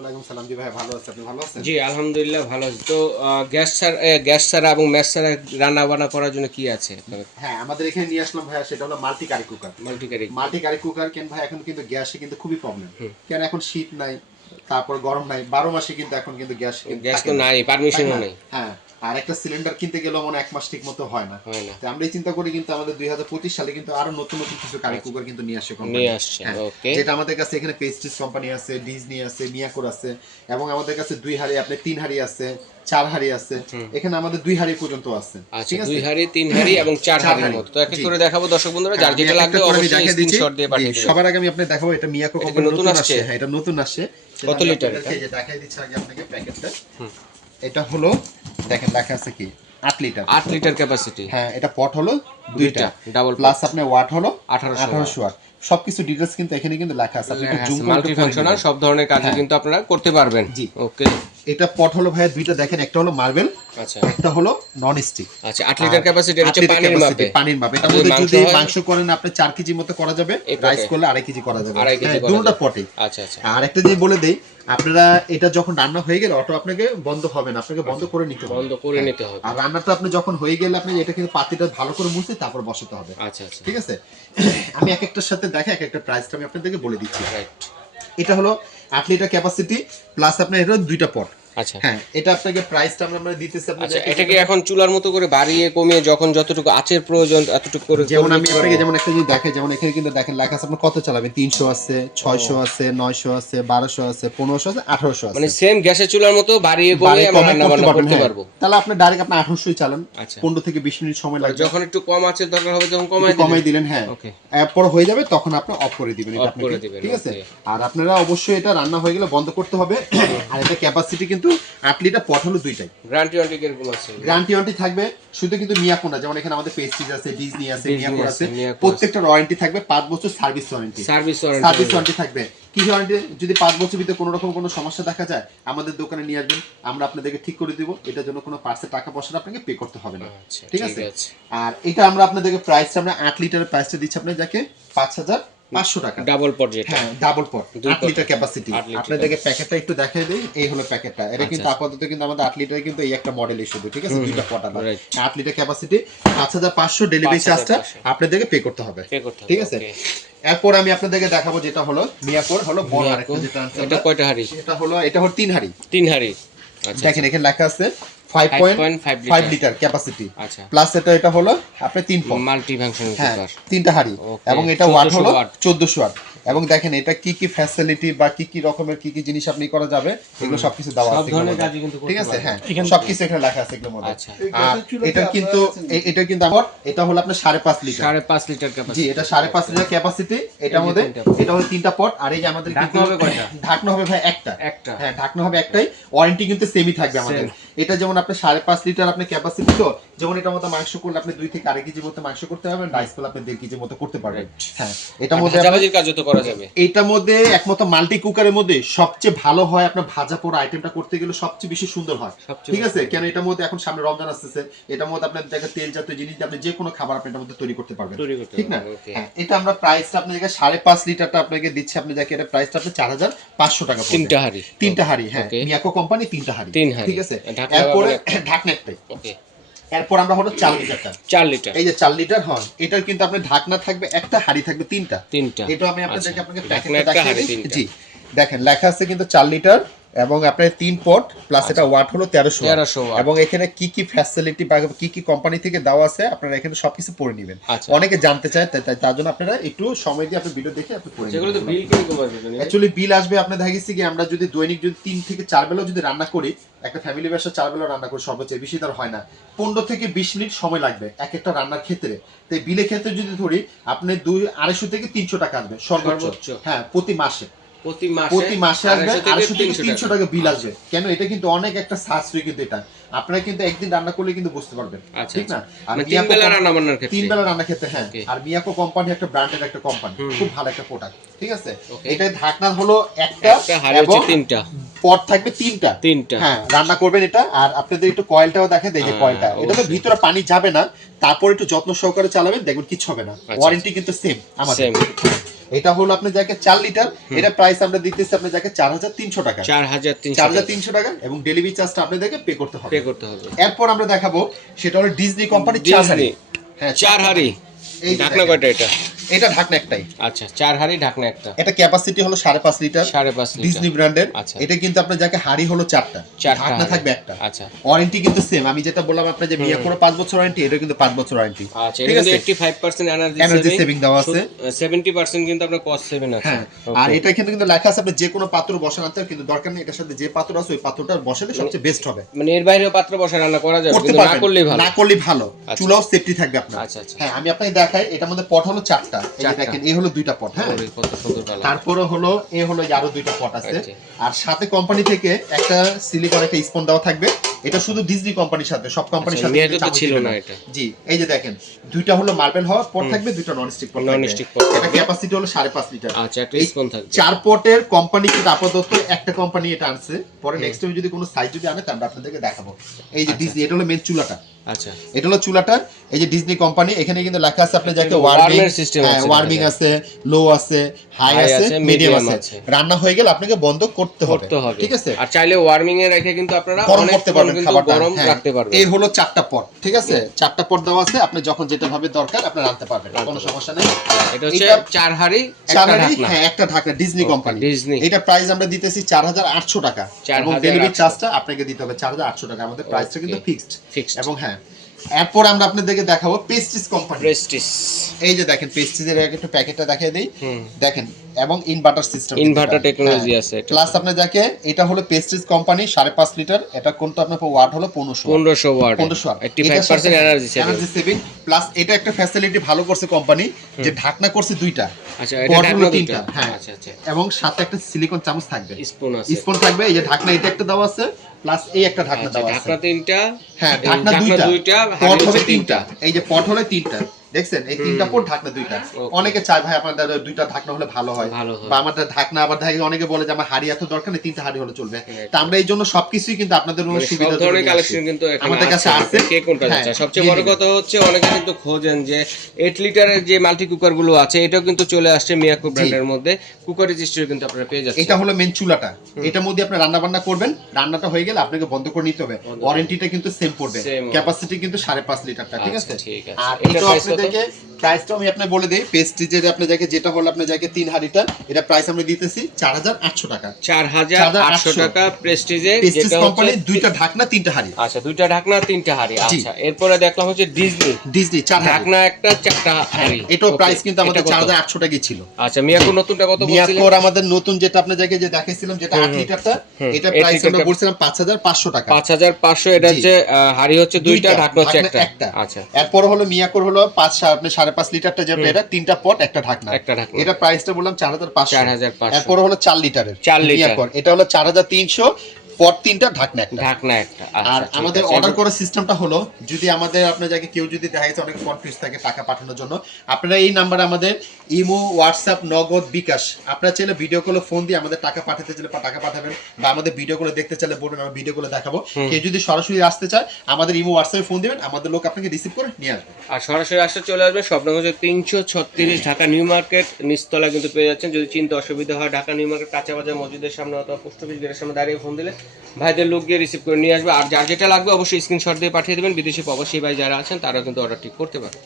ওয়ালাইকুম সালাম। জি ভাই, ভালো আছেন? আপনি ভালো আছেন? জি আলহামদুলিল্লাহ ভালো আছি। তো গ্যাস ছাড়া এবং ম্যাচ ছাড়া রান্না বান্না করার জন্য কি আছে আপনাদের? হ্যাঁ, আমাদের এখানে নিয়ে আসলাম ভাইয়া, সেটা হলো multi curry cooker. Multi curry. Multi curry cooker কেন ভাই, এখন কিন্তু গ্যাসে কিন্তু খুবই প্রবলেম। হুম। কেন এখন শীত নাই, তারপর গরম নাই, 12 মাসে কিন্তু এখন কিন্তু গ্যাস কিন্তু গ্যাস থাকে তো না, নাই, তাই পারমিশনও না? নাই। হ্যাঁ, আর একটা সিলিন্ডার কিনতে গেলেও মনে 1 মাস ঠিক মতো হয় না। হয় না। তো আমরা এই চিন্তা করি কিন্তু আমাদের 2025 সালে কিন্তু আরো নতুন নতুন কিছু কারি কুকার কিন্তু নিয়ে আসে কোম্পানি। নিয়ে আসছে, হ্যাঁ, ওকে। যেটা আমাদের কাছে এখানে পেস্টিজ কোম্পানি আছে, ডিজনি আছে, মিয়াকোর আছে, এবং আমাদের কাছে 2 হাঁড়ি, আপনি 3 হাঁড়ি আছে, 4 হাঁড়ি আছে। এখানে আমাদের 2 হাঁড়ি পর্যন্ত আছে। আচ্ছা, ঠিক আছে, 2 হাঁড়ি 3 হাঁড়ি এবং 4 4 হাঁড়ির হাঁড়ি। মতো। তো এক এক জি। করে দেখাবো দর্শক বন্ধুরা, হ্যাঁ, যার যেটা আমি লাগবে একটা করে আমি অবশ্যই দেখাই দিচ্ছি। স্ক্রিনশট দিয়ে জি, পাঠিয়ে দিবেন। সবার আগে আমি আপনাকে দেখাবো, এটা মিয়াকো এটা কি কোম্পানি নতুন নতুন আসছে? আসছে। হ্যাঁ, এটা নতুন আসছে। কত লিটার এটা? এই যে দেখাই দিচ্ছি আগে আপনাকে প্যাকেটটা। এটা হলো, দেখেন লেখা আছে কি 8 লিটার। 8 litre capacity. হ্যাঁ, এটা পট হলো দুইটা, ডাবল প্লাস আপনার ওয়াট হলো 1800 ওয়াট। সবকিছু ডিটেইলস কিন্তু এখানে কিন্তু লেখা আছে। আপনি একটু জুম করে মাল্টি ফাংশনাল, সব ধরনের কাজ হ্যাঁ। কিন্তু আপনারা করতে পারবেন। জি। ওকে। এটা পট হলো ভাইয়া দুইটা, দেখেন একটা হলো মার্বেল, আচ্ছা একটা হলো নন স্টিক। আচ্ছা, 8 লিটার ক্যাপাসিটি, এটা হচ্ছে পানির মাপে। পানির মাপে। এটার যদি মধ্যে মাংস যদি হয়, মাংস করেন আপনি 4 কেজি মতো করা যাবে, এই পটে। রাইস করলে 2.5 কেজি করা যাবে। 2.5 কেজি হ্যাঁ, করা দুটোটা যাবে। পটে। আচ্ছা আচ্ছা। আর একটা জিনিস বলে দেই, আপনারা এটা যখন রান্না হয়ে গেলে অটো আপনাকে বন্ধ হবে না, আপনাকে বন্ধ করে নিতে হবে। বন্ধ করে নিতে হবে। আর রান্নাটা আপনি যখন হয়ে গেলে আপনি এটা কিন্তু পাতিটা ভালো করে মুছে তারপর বসাতে হবে। আচ্ছা আচ্ছা, ঠিক আছে, আমি এক একটার সাথে দেখে এক একটা প্রাইসটা আমি আপনাদেরকে বলে দিচ্ছি। রাইট। এটা হলো 8 লিটার ক্যাপাসিটি, প্লাস আপনার এটা দুইটা পট। আচ্ছা হ্যাঁ, এটা আপনাকে প্রাইসটা আমরা দিতেছি আচ্ছা, আপনাদের। এটা কি এখন চুলার মতো করে বাড়িয়ে কমিয়ে যখন যতটুকু আঁচের প্রয়োজন এতটুকু করে যেমন আমি করলে আপনাকে যেমন একটা জিনিস দেখাই, যেমন এখানে কিন্তু দেখেন লেখা আছে আপনি কত চালাবেন। 300 আছে, 600 আছে, 900 আছে, 1200 আছে, 1500 আছে, 1800 আছে। মানে সেম গ্যাসের চুলার মতো বাড়িয়ে কমিয়ে বাড়ি আমরা কমে রান্না করতে বান্না পারবেন। করতে হ্যাঁ, পারবো। তাহলে আপনি ডাইরেক্ট আপনি 1800ই চালান। আচ্ছা, 15 থেকে 20 মিনিট সময় লাগবে। যখন একটু কম আঁচের দরকার হবে তখন কমাই দিলেন। হ্যাঁ, ওকে, এরপর হয়ে যাবে তখন আপনি অফ করে দিবেন এটা অফ করে আপনাকে। দিবেন, ঠিক আছে, ওকে। আর আপনারা অবশ্যই এটা রান্না হয়ে গেলে বন্ধ করতে হবে। আর এটা ক্যাপাসিটি কিন্তু 8 লিটার, পট হলো দুইটাই। গ্যারান্টি ওয়ারেন্টি কিরকম আছে? গ্যারান্টি ওয়ারেন্টি থাকবে, শুধু কিন্তু মিয়াকো না, যেমন এখানে আমাদের পেস্টিজ আছে, ডিজনি আছে, ডিজনি মিয়াকো আছে, আছে, মিয়াকো প্রত্যেকটা ওয়ারেন্টি থাকবে 5 বছর service warranty. Service service warranty. Warranty থাকবে। কি ওয়ারেন্টি? যদি 5 বছর ভিতরে কোনো রকম কোনো সমস্যা দেখা যায় আমাদের দোকানে নিয়ে আসবেন, আমরা আপনাদেরকে ঠিক করে দিব। এটার জন্য কোনো পার্সে টাকা পয়সা আপনাকে পে করতে হবে না। আচ্ছা, ঠিক আছে, আছে। আর এটা আমরা আপনাদেরকে প্রাইসটা আমরা 8 লিটারের প্রাইসটা দিচ্ছি আপনাদেরকে 5500 টাকা। ডাবল পট যেটা। হ্যাঁ, ডাবল পট, 2 8 লিটার ক্যাপাসিটি। 8 লিটার আপনাদেরকে প্যাকেটটা একটু দেখাই দেই। এই হলো প্যাকেটটা। এটা কিন্তু আচ্ছা। আপাতত কিন্তু আমাদের 8 লিটারে কিন্তু এই একটা মডেলই শুধু। ঠিক আছে, দুইটা পট আবার। রাইট। 8 লিটার ক্যাপাসিটি, 5500 ডেলিভারি চার্জটা 5500 আপনাদেরকে পে করতে হবে। পে করতে হবে, ঠিক আছে, ওকে। এরপর আমি আপনাদেরকে দেখাবো যেটা হলো মিয়াকোর হলো বড় আরেকটা যেটা আনছি এটা আমরা। কয়টা হাঁড়ি? এটা হলো 3 হাঁড়ি। 3 হাঁড়ি। আচ্ছা, দেখেন এখানে লেখা আছে 5.5 লিটার ক্যাপাসিটি, আচ্ছা। প্লাস এটা হলো আপনি 3 পট। মাল্টি ফাংশনাল হ্যাঁ, কুকার। 3টা হাঁড়ি, ওকে, এবং এটা ওয়াট হলো 1400 1400 ওয়াট। এবং দেখেন এটা কি কি ফ্যাসিলিটি বা কি কি রকমের কি কি জিনিস আপনি করা যাবে এগুলো সবকিছু দেওয়া সব আছে ধরনের এগুলোর মধ্যে। কাজই কিন্তু করতে ঠিক আছে, পারবেন। হ্যাঁ, সবকিছু এখানে লেখা আছে এগুলোর মধ্যে। আচ্ছা। আর এটা কিন্তু আমার এটা হলো আপনার 5.5 লিটার। 5.5 লিটার জি, ক্যাপাসিটি। এটা 5.5 লিটার ক্যাপাসিটি। এটার মধ্যে এটা হলো 3টা পট। আর এই যে আমাদের ঢাকনা হবে কয়টা? ঢাকনা হবে ভাই একটা। একটা। হ্যাঁ, ঢাকনা হবে একটাই। ওয়ারেন্টি কিন্তু সেমই থাকবে আমাদের। এটা যেমন আপনি 5.5 লিটার আপনি ক্যাপাসিটি, তো যেমন এটার মতো মাংস করলে আপনি 2 থেকে 2.5 কেজি মতো মাংস করতে পারবেন, রাইস করলে আপনি 1.5 কেজির মতো করতে পারবেন। হ্যাঁ, এটার মধ্যে ভাজাভাজির কাজও তো করা যাবে। এটার মধ্যে একমাত্র মাল্টি কুকারের মধ্যে সবচেয়ে ভালো হয় আপনার ভাজা পোড়া আইটেমটা করতে গেলে সবচেয়ে বেশি সুন্দর হয়। ঠিক আছে, কেন এটার মধ্যে এখন সামনে রমজান আসতেছে, এটার মধ্যে আপনার দেখা তেল জাতীয় জিনিস দিয়ে আপনি যে কোনো খাবার আপনি এটার মধ্যে তৈরি করতে পারবেন। ঠিক না? হ্যাঁ, এটা আমরা প্রাইসটা আপনাকে 5.5 লিটারটা আপনাকে দিচ্ছি, আপনি যাকে এটা প্রাইসটা আপনি 4500 টাকা পড়বে। 3টা হাঁড়ি। 3টা হাঁড়ি, হ্যাঁ, ওকে। মিয়াকো কোম্পানি 3টা হাঁড়ি। 3 হাঁড়ি। ঠিক আছে, ঢাকনা এরপরে হবে ঢাকনা একটাই। ওকে। এরপর আমরা হলো 4 লিটারটা। 4 লিটার। এই যে 4 লিটার, হ্যাঁ, এটার কিন্তু আপনার ঢাকনা থাকবে একটা, হাঁড়ি থাকবে 3টা। 3টা। এটা আমি আপনাদেরকে আপনাকে ঢাকনা প্যাকেটটা একটা, দেখাই হাঁড়ি দিই। 3টা। জি, দেখেন লেখা আছে কিন্তু 4 লিটার এবং আপনার 3 পট, প্লাস এটা ওয়াট হলো 1300 1300 এবং এখানে কি কি ফ্যাসিলিটি বা কি কি কোম্পানি থেকে দেওয়া আছে আপনারা এখানে সবকিছু পড়ে নেবেন। আচ্ছা। অনেকে জানতে চায়, তার জন্য আপনারা একটু সময় দিয়ে আপনি ভিডিও দেখে আপনি পড়ে নেবেন। যেগুলো তো বিল কিরকম আসবে? অ্যাকচুয়ালি বিল আসবে আপনার দেখা গেছে কি, আমরা যদি দৈনিক যদি 3 থেকে 4 বেলা যদি রান্না করি, একটা ফ্যামিলি ব্যবসা 4 বেলা রান্না করি সর্বোচ্চ, বেশি তার হয় না, 15 থেকে 20 মিনিট সময় লাগবে এক একটা রান্নার ক্ষেত্রে। তো বিলের ক্ষেত্রে যদি ধরি আপনি 250 থেকে 300 টাকা আসবে সর্বোচ্চ। হ্যাঁ, প্রতি মাসে আসবে 250 থেকে 300 টাকা বিল আসবে। কেন? এটা কিন্তু অনেক একটা সাশ্রয় কিন্তু এটা। আপনারা কিন্তু একদিন রান্না করলে কিন্তু বুঝতে পারবেন। ঠিক না? আর তিন বেলা রান্না বান্নার ক্ষেত্রে, 3 বেলা রান্নার ক্ষেত্রে, হ্যাঁ। আর মিয়াকো কোম্পানি একটা ব্র্যান্ডেড একটা কোম্পানি, খুব ভালো একটা প্রোডাক্ট। ঠিক আছে, এটা ঢাকনা হলো একটা এবং 3টা পট থাকবে 3টা। হ্যাঁ, রান্না করবেন এটা। আর আপনাদের একটু কয়েলটাও দেখেন, এই যে কয়েলটা, এটা তো ভিতরে পানি যাবে না, তারপর একটু যত্ন সহকারে চালাবেন, দেখবেন কিছু হবে না। ওয়ারেন্টি কিন্তু সেম আমাদের। এটা হলো আপনি যাকে 4 লিটার, এটা প্রাইস আমরা দিতেছি আপনি যাকে 4300 টাকা, 4300 টাকা, এবং ডেলিভারি চার্জটা আপনাদেরকে পে করতে হবে। হবে। এরপর আমরা দেখাবো সেটা হলো ডিজনি কোম্পানির 4 হাড়ি। হ্যাঁ 4 হাড়ি। এই ঢাকনা কয়টা এটা? এটা ঢাকনা একটাই। আচ্ছা 4 হাড়ি ঢাকনা একটা। এটা ক্যাপাসিটি হলো 5.5 লিটার, 5.5 লিটার ডিজনি ব্র্যান্ডের। আচ্ছা। এটা কিন্তু আপনার যাকে হাড়ি হলো 4টা, ঢাকনা থাকবে একটা। আচ্ছা ওয়ারেন্টি কিন্তু সেম, আমি যেটা বললাম আপনার যে মিয়াকোর 5 বছর ওয়ারেন্টি, এটা কিন্তু 5 বছর ওয়ারেন্টি। আচ্ছা এটা কিন্তু 85% এনার্জি সেভিং দেওয়া আছে, 70% কিন্তু আপনার কস্ট সেভিং আছে। হ্যাঁ আর এটা কিন্তু লেখা আছে আপনি যে কোনো পাত্র বসান আনতে, কিন্তু দরকার নেই, এটার সাথে যে পাত্র আছে ওই পাত্রটা বসালে সবচেয়ে বেস্ট হবে। মানে এর বাইরেও পাত্র বসা রান্না করা যাবে, করতে কিন্তু না পারবেন, করলেই ভালো। না করলেই ভালো, চুলাও সেফটি থাকবে আপনার। আচ্ছা আচ্ছা হ্যাঁ আমি আপনাকে দেখাই, এটার মধ্যে পট হলো 4টা, এই যে দেখেন এই হলো 2টা পট। হ্যাঁ ওরে, কত সুন্দর কালার। তারপরে হলো এই হলো আরো 2টা পট আছে, আচ্ছা। আর সাথে কোম্পানি থেকে একটা সিলিকন একটা স্পন দেওয়া থাকবে। এটা শুধু ডিজনি কোম্পানির সাথে, সব কোম্পানির আচ্ছা, সাথে মেয়াদে কিন্তু তো ছিল চামচ না দিবে এটা। জি এই যে দেখেন 2টা হলো মার্বেল হওয়া পট থাকবে, 2টা নন স্টিক পট থাকবে। Non-stick pot এটা ক্যাপাসিটি হলো 5.5 লিটার। আচ্ছা একটা স্পুন থাকবে। 4 পটের কোম্পানি কিন্তু আপাতত একটা কোম্পানি এটা আনছে, পরে নেক্সট টাইম যদি কোনো সাইজ যদি আনে তাহলে আপনাদেরকে দেখাবো। এই যে ডিজনি, এটা হলো মেন চুলাটা। আচ্ছা এটা হলো চুলাটা, এই যে ডিজনি কোম্পানি, এখানে কিন্তু লেখা আছে আপনি যাকে ওয়ার্মিং সিস্টেম আছে, ওয়ার্মিং আছে, লো আছে, হাই আছে, মিডিয়াম আছে। রান্না হয়ে গেলে আপনাকে বন্ধ করতে হবে, ঠিক আছে। আর চাইলে ওয়ার্মিং এ রেখে কিন্তু আপনারা গরম অনেক করতে পারবেন, খাবারটা গরম হ্যাঁ। রাখতে পারবেন। এই হলো 4টা পট, ঠিক আছে, 4টা পট দেওয়া আছে, আপনি যখন যেটা ভাবে দরকার আপনি রাখতে পারবেন, কোনো সমস্যা নেই। এটা হচ্ছে 4 হাড়ি 4 একটা হাড়ি, ঢাকনা। হ্যাঁ একটা ঢাকনা, ডিজনি কোম্পানি। ডিজনি। এটা প্রাইস আমরা দিতেছি 4800 টাকা, এবং 4800 ডেলিভারি চার্জটা আপনাকে দিতে হবে 4800 টাকা, আমাদের প্রাইসটা কিন্তু ফিক্সড। এবং হ্যাঁ এরপর আমরা আপনাদেরকে দেখাবো পেস্টিস কোম্পানি। প্রেস্টিজ, এই যে দেখেন পেস্টিজের একটু প্যাকেটটা দেখিয়ে দেই, দেখেন, এবং ইনভার্টার সিস্টেম, ইনভার্টার টেকনোলজি আছে এটা। প্লাস আপনি যাকে এটা হলো পেস্টিজ কোম্পানি 5.5 লিটার, এটা কোনটা আপনার ওয়াট হলো 1500 ওয়াট, 85% এনার্জি সেভিং। প্লাস এটা একটা ফ্যাসিলিটি ভালো করছে কোম্পানি, যে ঢাকনা করছে 2টা, আচ্ছা এটা ঢাকনা 3টা, হ্যাঁ আচ্ছা আচ্ছা, এবং সাথে একটা সিলিকন চামচ থাকবে, স্পুন আছে, স্পুন থাকবে। এই যে ঢাকনা এটা একটা দেওয়া আছে, প্লাস এই একটা ঢাকনা দেওয়া আছে, ঢাকনা 3টা, হ্যাঁ ঢাকনা 2টা, পট হবে 3টা। এই যে পট হলো 3টা, দেখছেন এই 3টা পট, ঢাকনা 2টা। অনেকে চায় ভাই আপনাদের 2টা ঢাকনা হলে ভালো হয়, বা আমাদের ঢাকনা আবার অনেকে বলে যে আমার হাড়ি এত দরকার নেই, 3টা হাড়ি হলে চলবে। তা আমরা এই জন্য সবকিছুই কিন্তু আপনাদের জন্য সুবিধা সব ধরনের কালেকশন কিন্তু আমাদের কাছে আছে। কে কোনটা চাচ্ছেন? সবচেয়ে বড় কথা হচ্ছে অনেকে কিন্তু খোঁজেন যে 8 লিটারের যে মাল্টি কুকার গুলো আছে, এটাও কিন্তু চলে আসছে মিয়াকো ব্র্যান্ডের মধ্যে, কুকার রেজিস্টার কিন্তু আপনারা পেয়ে যাচ্ছেন। এটা হলো মেন চুলাটা, এটার মধ্যে আপনি রান্না বান্না করবেন, রান্নাটা হয়ে গেলে আপনাকে বন্ধ করে নিতে হবে। ওয়ারেন্টিটা কিন্তু সেম পড়বে, ক্যাপাসিটি কিন্তু 5.5 লিটারটা, ঠিক আছে। আর এটা আপনাদেরকে প্রাইসটা আমি আপনাকে বলে দেই, পেস্টিজের আপনি যাকে যেটা হলো আপনি যাকে 3 হাড়িটা, এটা প্রাইস আমরা দিতেছি 4800 টাকা, 4800 টাকা প্রেস্টিজে, যেটা কোম্পানি 2টা ঢাকনা 3টা হাড়ি। আচ্ছা 2টা ঢাকনা 3টা হাড়ি। আচ্ছা এরপরে দেখলাম হচ্ছে ডিজনি 4 ঢাকনা একটা 4টা হাড়ি, এটাও প্রাইস কিন্তু আমাদের 4800 টাকাই ছিল। আচ্ছা মিয়াকো নতুনটা কত বলছিলেন? মিয়াকোর আমাদের নতুন যেটা আপনি যাকে যে দেখাইছিলাম, যেটা 8 লিটারটা, এটা প্রাইস আমরা বলছিলাম 5500 টাকা। 5500, এটা হচ্ছে হাড়ি হচ্ছে 2টা, ঢাকনা হচ্ছে একটা। আচ্ছা এরপর হলো মিয়াকোর হলো 5.5 লিটারটা, যেটা এটা 3টা পট একটা ঢাকনা, এটা প্রাইসটা বললাম 4500। এরপর হলো 4 লিটারের মিয়াকোর, এটা হলো 4300, পট 3টা ঢাকনা একটা। আর আমাদের অর্ডার করার সিস্টেমটা হলো, যদি আমাদের আপনার যাকে কেউ যদি দেখা যাচ্ছে অনেক কনফিউজ থাকে টাকা পাঠানোর জন্য, আপনারা এই নাম্বারে আমাদের ইমো, হোয়াটসঅ্যাপ, নগদ, বিকাশ, আপনারা চাইলে ভিডিও কলে ফোন দিয়ে আমাদের টাকা পাঠাতে চাইলে টাকা পাঠাবেন, বা আমাদের ভিডিও কলে দেখতে চাইলে বলবেন, আমরা ভিডিও কলে দেখাবো। কেউ যদি সরাসরি আসতে চায় আমাদের ইমো, হোয়াটসঅ্যাপে ফোন দিবেন, আমাদের লোক আপনাকে রিসিভ করে নিয়ে আসবে। আর সরাসরি আসতে চলে আসবে স্বপ্নগঞ্জ 336 ঢাকা নিউ মার্কেট নিচতলা কিন্তু পেয়ে যাচ্ছেন। যদি চিন্তা অসুবিধা হয়, ঢাকা নিউ মার্কেট কাঁচা বাজার মসজিদের সামনে অথবা পোস্ট অফিস গেটের সামনে দাঁড়িয়ে ফোন দিলে ভাইদের লোক গিয়ে রিসিভ করে নিয়ে আসবে। আর যার যেটা লাগবে অবশ্যই স্ক্রিনশট দিয়ে পাঠিয়ে দেবেন। বিদেশি প্রবাসী ভাই যারা আছেন তারাও কিন্তু অর্ডারটি করতে পারবে।